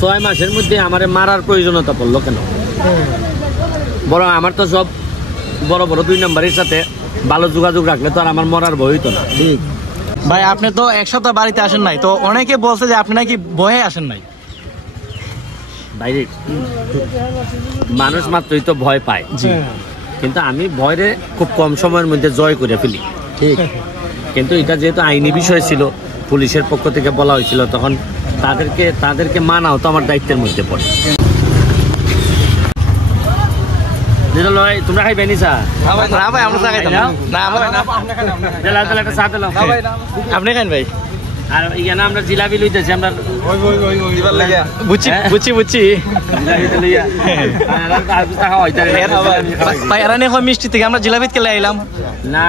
6 মাসের মধ্যে আমার মারার প্রয়োজনীয়তা পড়লো কেন? বরং আমার তো সব বড় বড় 2 নম্বরের সাথে ভালো যোগাযোগ রাখলে তো আর আমার মরার ভয় হইতো না। ঠিক ভাই, আপনি তো এক সপ্তাহ বাড়িতে আসেন নাই, তো অনেকে বলছে যে আপনি নাকি ভয়ে আসেন নাই। বাইরে মানুষ মাত্রই তো ভয় পায়, কিন্তু আমি ভয়রে খুব কম সময়ের মধ্যে জয় করে ফেলি। ঠিক, কিন্তু এটা যেহেতু আইনি বিষয় ছিল, পুলিশের পক্ষ থেকে বলা হয়েছিল, তখন তাদেরকে মানাও তো আমার দায়িত্বের মধ্যে পড়ে। তোমরা খাইবে নি চা? আপনি খান ভাই। আর এখানে আমরা জিলাপি লইতেছি, আমরা বুঝছি ভাই, এরা নিয়ে মিষ্টি থেকে আমরা জিলাপি খেলে আইলাম না।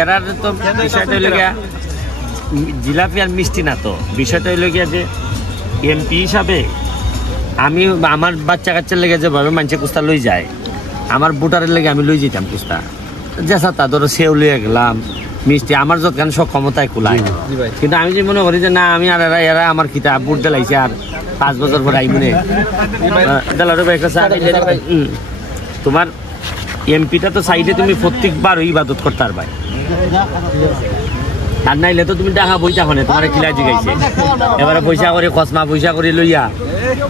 এরার তো বিষয়টা হইল গিয়া জিলাপি আর মিষ্টি না, তো বিষয়টা হইল গিয়া যে এমপি হিসাবে আমি আমার বাচ্চা কাচ্চার লেগে যেভাবে মানুষে কুস্তা লই যায়, আমার ভোটারের লেগে আমি লই যেতাম কুস্তা, যেসা তা ধরো সেও লইয়া গেলাম, মিষ্টি আমার যতখান সব ক্ষমতায় কুলায়। কিন্তু আমি যে মনে করি যে না, আমি আর এরা আমার কিতা ভোট দিলাইছে, আর 5 বছর পর আই মনে তোমার এমপিটা তো সাইডে তুমি প্রত্যেকবার ইবাদত করতে পারবে, আর নাইলে তো তুমি টাকা বইটা হনে তোমার কিলা জিগাইছে। এবারে পয়সা করে কসমা পয়সা করে লইয়া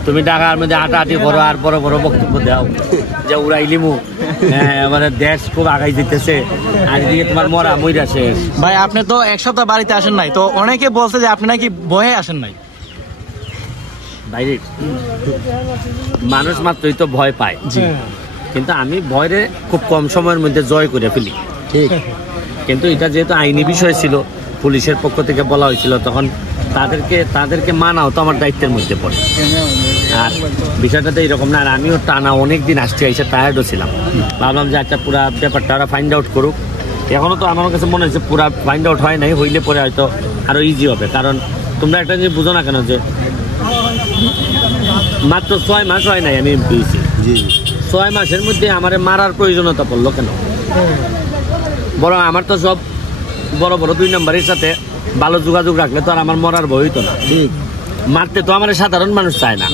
তুমি টাকার মধ্যে আটাআটি করো আর বড় বড় বক্তব্য দাও যে উড়াইলিমু, এবারে দেশ খুব আগাই দিতেছে, আর এদিকে তোমার মরা মইরা শেষ। ভাই, আপনি তো এক সপ্তাহ বাড়িতে আসেন নাই, তো অনেকে বলছে যে আপনি নাকি ভয়ে আসেন নাই। বাইরে মানুষ মাত্রই তো ভয় পায়, কিন্তু আমি ভয়রে খুব কম সময়ের মধ্যে জয় করে ফেলি। ঠিক, কিন্তু এটা যেহেতু আইনি বিষয় ছিল, পুলিশের পক্ষ থেকে বলা হয়েছিল, তখন তাদেরকে মানাও তো আমার দায়িত্বের মধ্যে পড়ে। আর বিষয়টা তো এরকম না, আর আমিও টানা অনেকদিন আসতে এসে টায়ার্ডও ছিলাম। ভাবলাম যে একটা পুরা ব্যাপারটা ওরা ফাইন্ড আউট করুক। এখনও তো আমার কাছে মনে হচ্ছে পুরা ফাইন্ড আউট হয় নাই, হইলে পরে হয়তো আরও ইজি হবে। কারণ তোমরা একটা জিনিস বুঝো না কেন, যে মাত্র 6 মাস হয় নাই আমি পেয়েছি। 6 মাসের মধ্যে আমার মারার প্রয়োজনীয়তা পড়লো কেন? বরং আমার তো সব বড় বড় 2 নম্বরের সাথে ভালো যোগাযোগ রাখলে তো আর আমার মরার ভয় হইতো না। মারতে তো আমার সাধারণ মানুষ চায় না,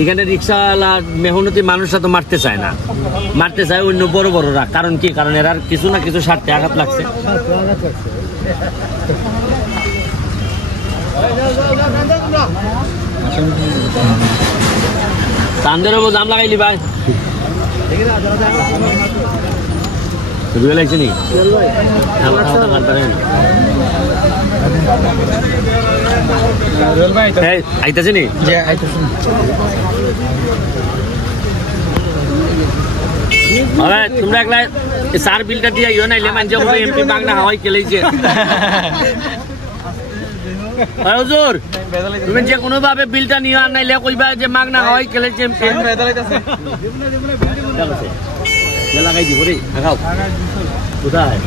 এখানে রিক্সাওয়ালা মেহনতি মানুষরা তো মারতে চায় না, মারতে চায় অন্য বড় বড়রা। কারণ কি? কারণ এরা কিছু না কিছু স্বার্থে আঘাত লাগছে। তান্দের জাম লাগাইলি ভাই, লাগছে নি আইতাছে নি? তোমরা একলা সার বিলটা দিয়ে ইয়ে নাইলে মানছে এমপি বাংলা হাওয়াই খেলেছে। হুজুর, তুমি যে কোনো ভাবে বিলটা নিয়ে আর নাইলে কইবা যে মাগনা হাওয়াই খেলেছে এমপি। লাগাই দিব রে, খাও কোথায়?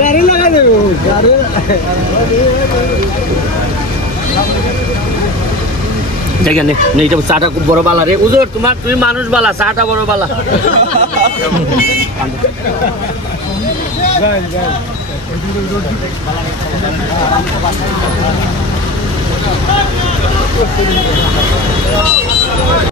গাড়ি লাগাই দেবো, গাড়ি দেখেন এইটা চাটা খুব বড় বালা রে। হুজুর, তুমি মানুষ বালা, চাটা বড় বালা।